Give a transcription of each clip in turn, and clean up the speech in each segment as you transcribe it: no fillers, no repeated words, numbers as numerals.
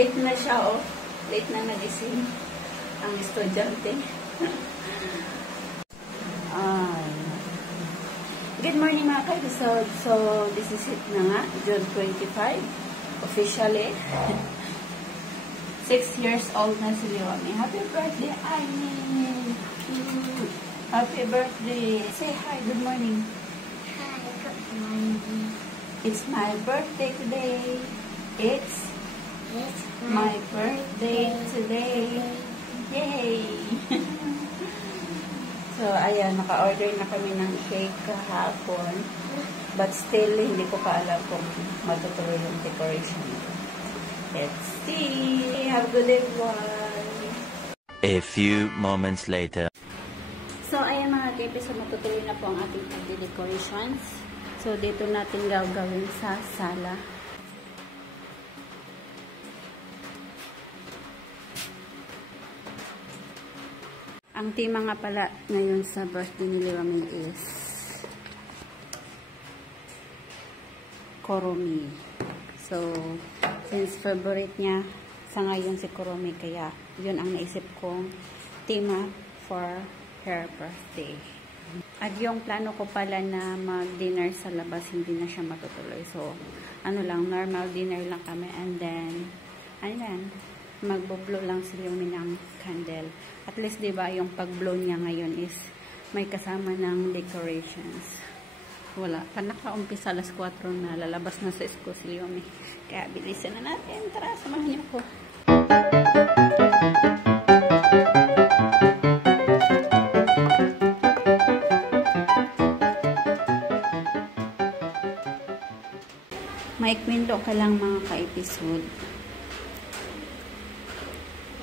late na siya, oh. Late na nagising ang estudyante. Good morning mga ka-episode. So, this is it na nga. June 25. Officially. 6 years old na si Leonie. Happy birthday, Aileen! Happy birthday! Say hi. Good morning. Hi, good morning. It's my birthday today. It's my birthday today. Yay! So, ayan, naka-order na kami ng cake kahapon. But still, hindi ko pa alam kung matutuloy yung decoration. Let's see! Have a good day, everyone! A few moments later. So, ayan mga ka-episode, matutuloy na po ang ating pagde-decorations. So, dito natin gagawin sa sala. Ang tema nga pala ngayon sa birthday ni Leonie is Kuromi. So, since favorite niya sa ngayon si Kuromi, kaya yun ang naisip kong tema for her birthday. At yung plano ko pala na mag-dinner sa labas, hindi na siya matutuloy. So, ano lang, normal dinner lang kami. And then, ayan, magbo-blow lang si Leonie ng candle. At least, diba, yung pag-blow niya ngayon is may kasama ng decorations. Wala. Naka-umpisa alas 4 na, lalabas na sa school si Leonie. Kaya, bilisan na natin. Tara, samahan niyo ko. Maikwento ka lang mga ka-episode.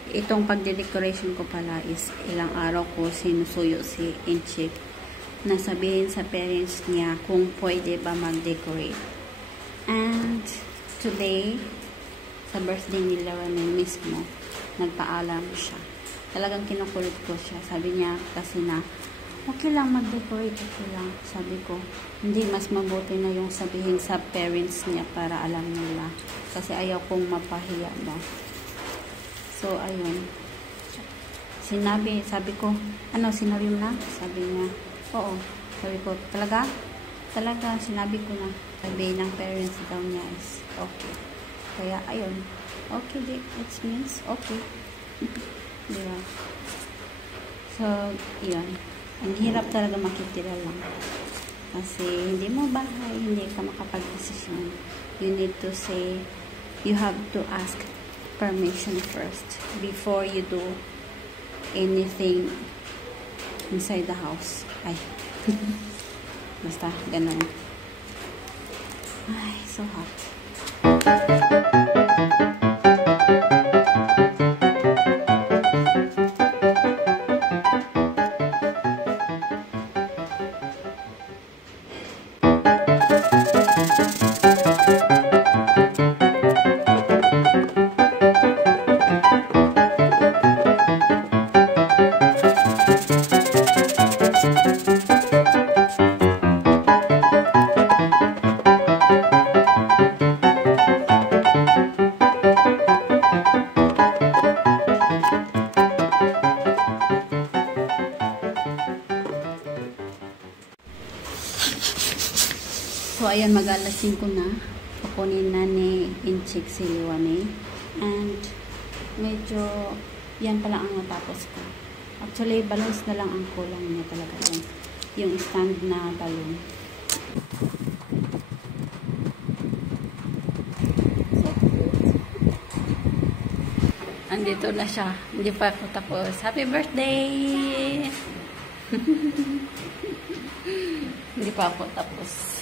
Itong pagde-decoration ko pala is ilang araw ko sinusuyo si Inchik na sabihin sa parents niya kung pwede ba mag-decorate. And today, sa birthday ni Leonie mismo, nagpaalam siya. Talagang kinukulit ko siya. Sabi niya kasi na, okay lang mag-decorate, okay lang. Sabi ko, hindi, mas mabuti na yung sabihin sa parents niya para alam nila. Kasi ayaw kong mapahiya mo. So, ayun. Sabi ko, sinabi mo na? Sabi niya, oo. Sabi ko, talaga? Talaga, sinabi ko na. Sabi ng parents daw niya is okay. Kaya, ayun. Okay, it means okay. Diba? So, yun. Ang hirap talaga makitira lang. Kasi, hindi mo bahay, hindi ka makapag-desisyon. You need to say, you have to ask permission first before you do anything inside the house. Ay. Basta, ganun. Ay, so hot. So, ayan, mag-alas 5 na. Kukunin na ni Inchik si Leonie. And, medyo, yan pala ang natapos ko. Actually, balloons na lang ang kulang niya talaga yan. Yung stand na balloon. Andito na siya. Hindi pa ako tapos. Happy birthday! Hindi pa ako tapos.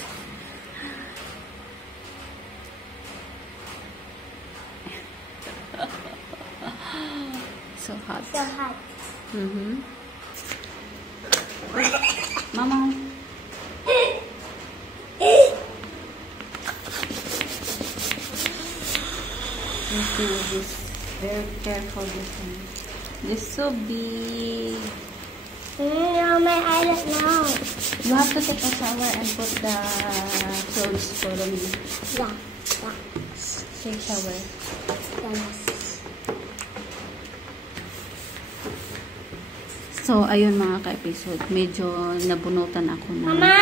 So hot. So hot. Mama. This very careful this one. This is so big. No, my eyelid now. You have to take a shower and put the clothes for me. Yeah. Take shower. Yes. So, ayun mga ka-episode. Medyo nabunutan ako ng, Mama?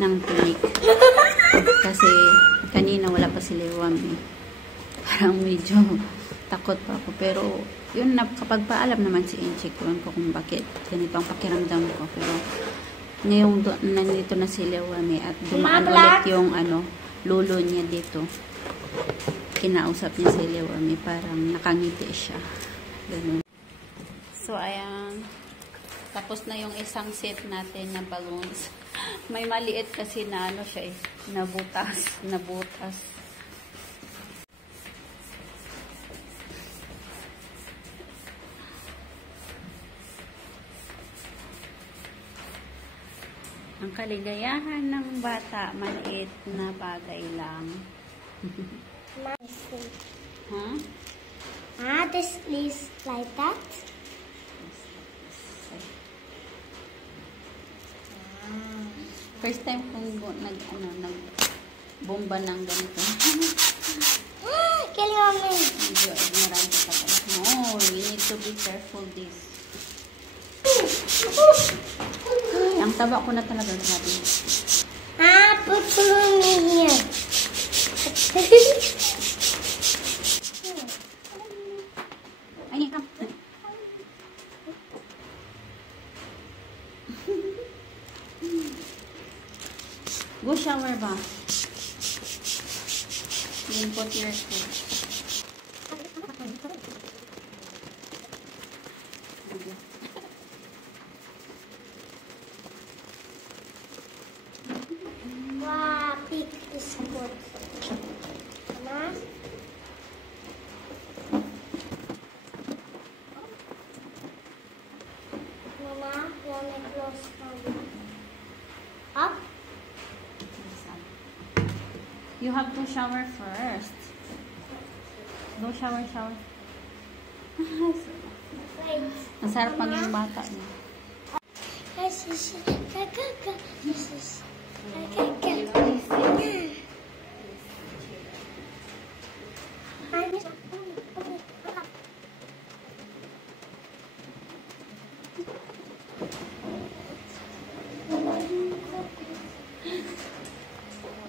ng tinik. Kasi, kanina wala pa si Lewam eh. Parang medyo takot pa ako. Pero, yun na, kapag paalam naman si Inchik, ko kung bakit ganito ang pakiramdam ko. Pero, ngayong nandito na si Lewam eh, at dumaan ulit yung lolo niya dito. Kinausap niya si Lewam eh, parang nakangiti siya. Ganun. So, ayan. Tapos na yung isang set natin na balloons. May maliit kasi na siya eh. Nabutas. Ang kaligayahan ng bata, maliit na bagay lang. Huh? This is like that. First time kong nag-bomba ng ganito. Kill mommy. Medyo ignorante ka ba? No, we need to be careful this. Ay, ang taba ko na talaga grabe. Put mommy here. Ay, come. Go shower ba? Then put your food. Wow, big is good. Mama? Mama, let me close up. You have to shower first. Go shower. Wait. Ang sarap maging bata niya. This is kaka. This is kaka.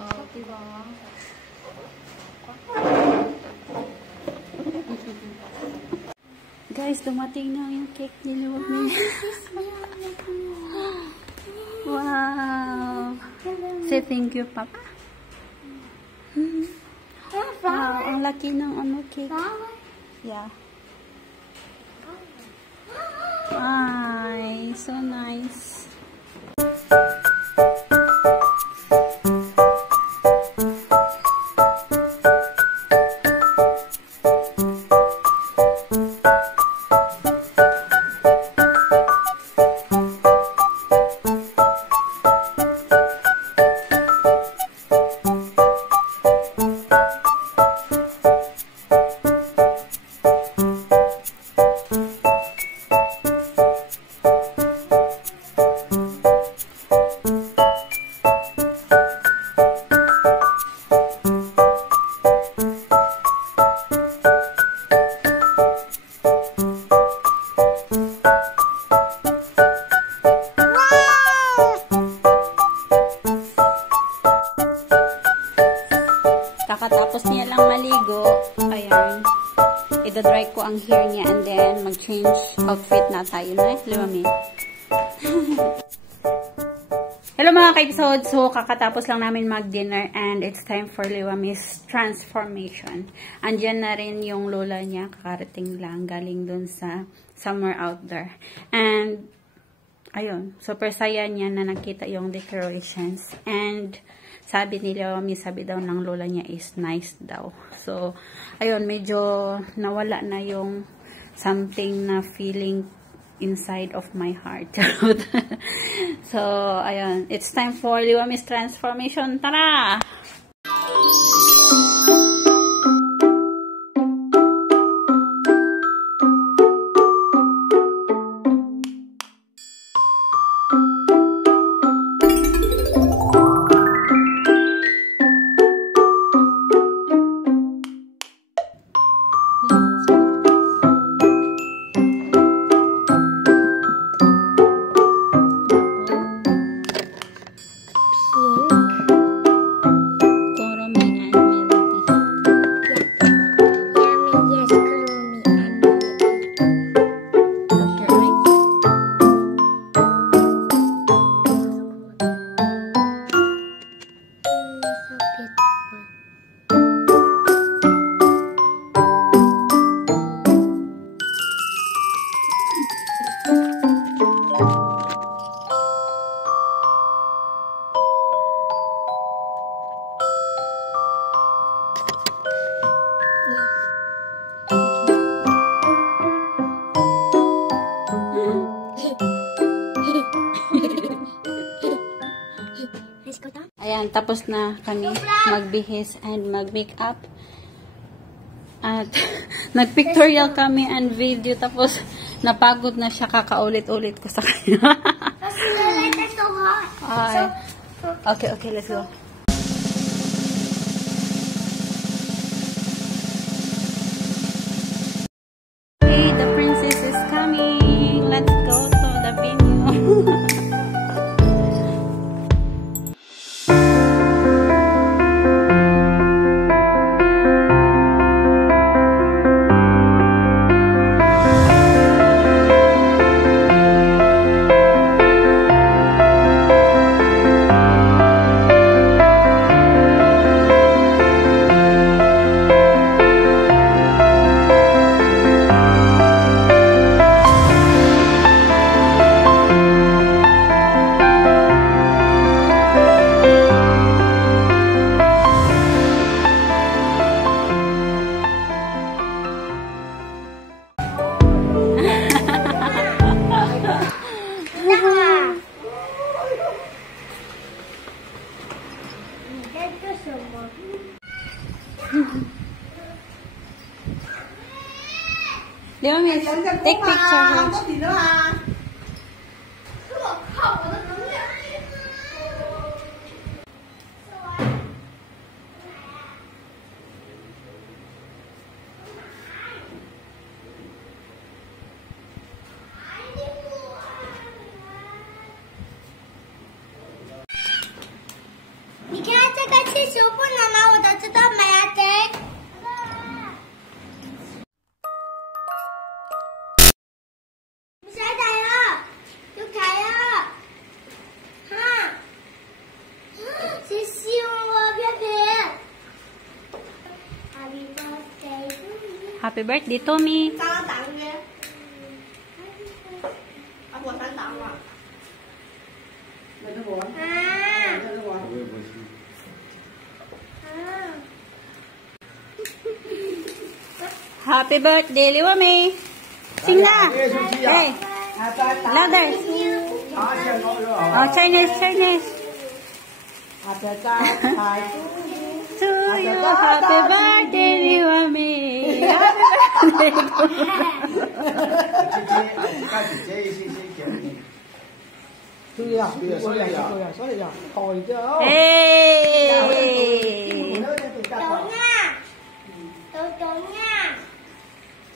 Oh, diba? Guys, dumating na yung cake ni Lewam. Wow! Say thank you, Papa. Wow, ang laki ng cake. Yeah. Ay, so nice. Kakatapos niya lang maligo, ayan, idadry ko ang hair niya and then mag-change outfit na tayo na, Lewam. Hello mga ka-episode, so kakatapos lang namin mag-dinner and it's time for Lewam's transformation. Andyan na rin yung lola niya, kakarating lang, galing dun sa somewhere out there. And, ayun, super saya niya na nakita yung decorations and sabi ni Lewam, sabi daw ng lola niya is nice daw. So, ayun, medyo nawala na yung something na feeling inside of my heart. So, ayun, it's time for Lewam's transformation. Tara! Ayan, tapos na kami magbihis and mag-make up. At nag-pictorial kami and video. Tapos napagod na siya, kakaulit-ulit ko sa kanya. Kasi ulit ito hot. Ay. Okay, let's go. Hey, the princess is coming. Let's go to the venue. Liễu My, take picture here.你看这个气球不能拿我的，知道吗呀，姐？唔使睇啦，要睇啊！哈，谁笑我偏偏？Happy birthday to you。 Happy birthday, Tommy. 生蛋嘅，阿婆生蛋啊！咪得我，啊咪得我。Happy birthday, Liễu My. Sing na. Hey, louder. Oh, Chinese. To you, happy birthday, Liễu My. Happy birthday. 对呀，所以呀，好一点哦。 Hey. 懂啊，懂啊，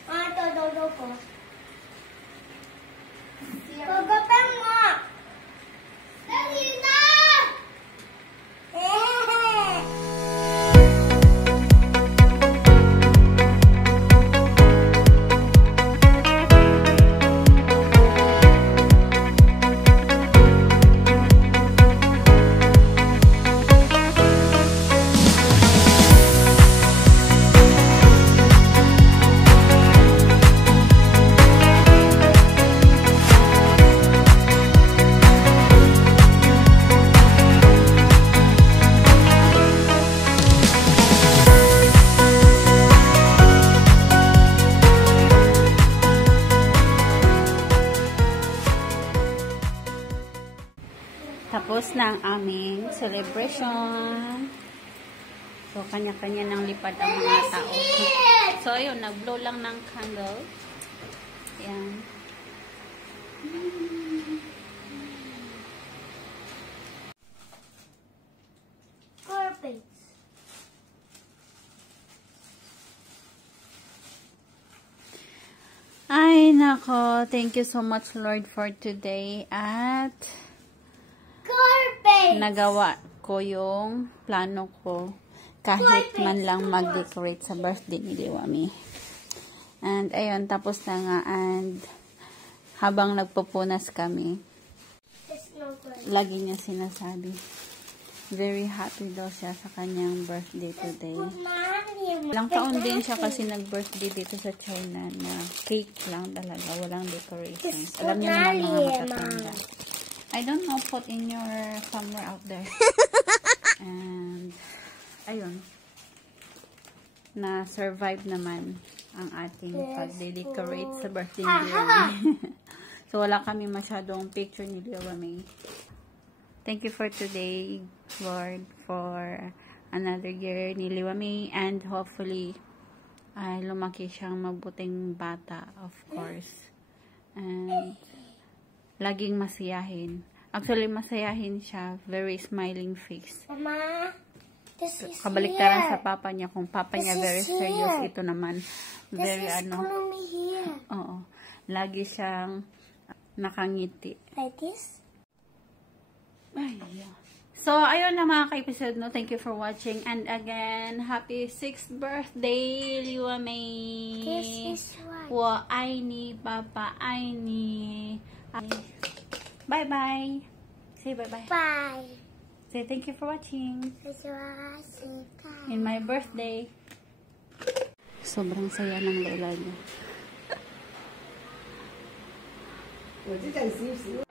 啊，懂，哥哥帮我，那你呢？嘿嘿。 Tapos na ang aming celebration. So, kanya-kanya nang lipad ang mga tao. So, ayun, nag-blow lang ng candle. Ayan. Carpets. Ay, nako. Thank you so much, Lord, for today. At Carpets. nagawa ko yung plano ko kahit man lang mag-decorate sa birthday ni Liễu My. And ayun, tapos na nga. And habang nagpupunas kami, It's no good. lagi niya sinasabi, very happy daw siya sa kanyang birthday today. Ilang taon din siya kasi nag-birthday dito sa China na cake lang talaga, walang decorations. Alam niyo naman mga matatanda. I don't know, put in your somewhere out there. And ayun, na-survive naman ang ating pag-decorate sa birthday ni Liễu My. So wala kami masyadong picture ni Liễu My. Thank you for today, Lord, for another year ni Liwami, and hopefully ay lumaki siyang mabuting bata, of course. And laging masiyahin. Actually, masayahin siya. Very smiling face. Mama, this is Kabaliktaran here. sa papa niya. Kung papa niya This very is serious, here. ito naman very This is gloomy here. Oo. Lagi siyang nakangiti. Like this? Ay, yeah. So, ayun na mga ka-episode, no? Thank you for watching. And again, happy 6th birthday, Liwa May. This is what? Wo, ai ni, papa, ai ni. Bye-bye. Say bye-bye. Bye. Say thank you for watching. This is what? In my birthday. Sobrang saya ng lola niya. 我就讲洗洗。